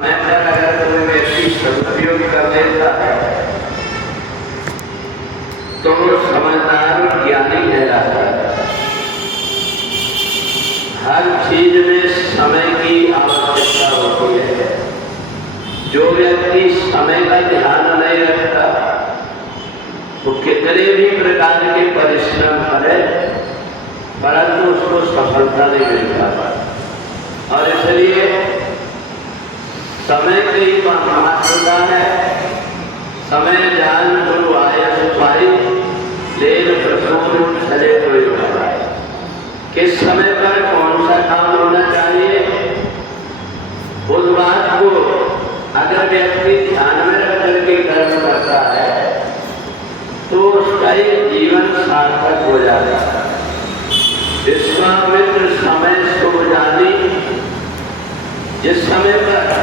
मैं अगर कोई व्यक्ति सदुपयोग कर लेता है तो समझदार ज्ञानी कहलाता है। हर चीज में समय की आवश्यकता होती है। जो व्यक्ति समय का ध्यान नहीं रखता तो कितने भी प्रकार के परिश्रम करे परंतु उसको सफलता नहीं मिल पाता। और इसलिए समय की महत्वता है। समय जान गुरु आय पाई लेन प्रसून चले कोई पाए। किस समय पर कौन सा काम होना चाहिए उस बात को अगर व्यक्ति ध्यान में रख करके कर्म करता है तो उसका जीवन सार्थक हो जाता है। विश्वामित्र समय शुभ जानी, जिस समय पर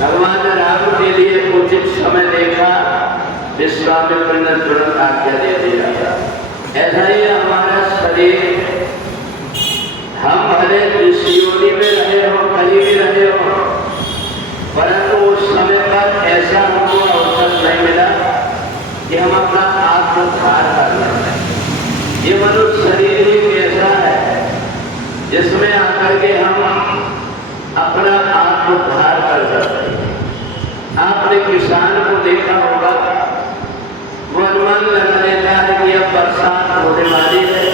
भगवान राम के लिए उचित समय देखा विश्वामित्र ने तुरंत आज्ञा दे दिया। ऐसा ही हमारा शरीर, हम भले ऋषियों में रहे हो कहीं भी रहे हो परंतु उस समय पर ऐसा हमको अवसर नहीं मिला कि हम अपना आत्मोद्धार कर लें। ये मनुष्य शरीर ही ऐसा है जिसमें आकर के हम अपना आत्मोद्धार कर सकते हैं। आपने किसान को देखा होगा, वो अनुमान लगा लेता है कि अब बरसात होने वाली है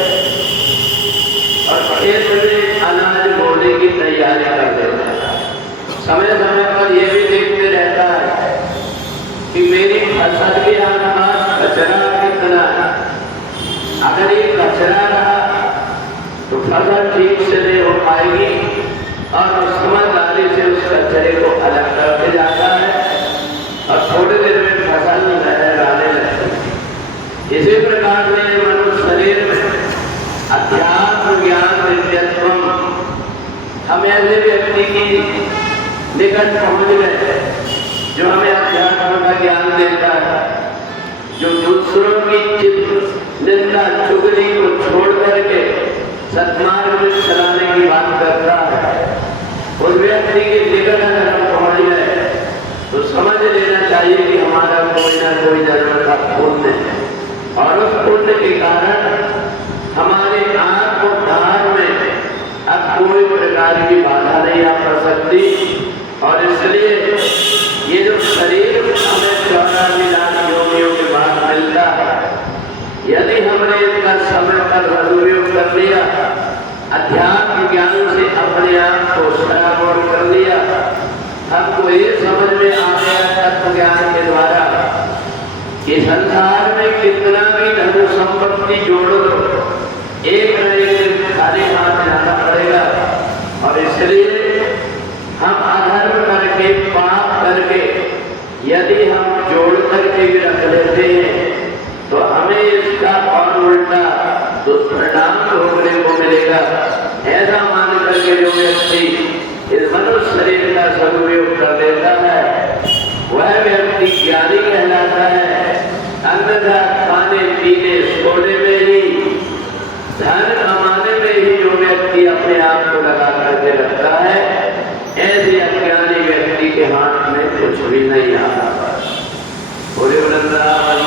और खेत में अनाज बोने की तैयारी कर देता है। समय समय पर यह भी देखते रहता है कि मेरी फसल के आसपास कचरा कितना है। अगर ये कचरा रहा तो फसल ठीक से नहीं हो पाएगी और समझदारी से उस कचरे को अलग करके जाता है और थोड़ी देर में फसल लहराने लगती है। इसी प्रकार से मनुष्य शरीर में अध्यात्म ज्ञान नित्यत्वम, हम ऐसे व्यक्ति की निकट पहुंच गए जो हमें अध्यात्म का ज्ञान देता है, जो दूसरों की चित्त निंदा चुगली को छोड़ करके सत्मार्ग में चलाने की बात करता है। उस व्यक्ति के निकट अगर हम पहुंच गए तो समझ लेना चाहिए कि हमारा कोई ना कोई जन्म का पुण्य है और उस पुण्य के कारण हमारे आत्मोद्धार में अब कोई प्रकार की बाधा नहीं आ सकती। और इसलिए ये जो शरीर हमें 14 लाख योनियों के बाद मिलता है, यदि हमने इनका समय पर सदुपयोग कर लिया, अध्यात्म ज्ञान से अपने आप को सराबोर कर लिया, हमको ये समझ में आ गया तत्व ज्ञान के द्वारा कि संसार में कितना भी धन संपत्ति जोड़ दो, एक न एक दिन खाली हाथ जाना पड़ेगा। और इसलिए हम अधर्म करके पाप करके यदि हम जोड़ करके भी रख लेते हैं तो हमें इसका और उल्टा दुष्परिणाम भोगने को मिलेगा। ऐसा मान करके जो व्यक्ति इस मनुष्य शरीर का सदुपयोग कर लेता है वह व्यक्ति ज्ञानी कहलाता है। अन्यथा खाने पीने सोने में ही, धन कमाने में ही जो व्यक्ति अपने आप को लगा करके रखता है, ऐसे अज्ञानी व्यक्ति के हाथ में कुछ भी नहीं आता। पूरे वृंदावन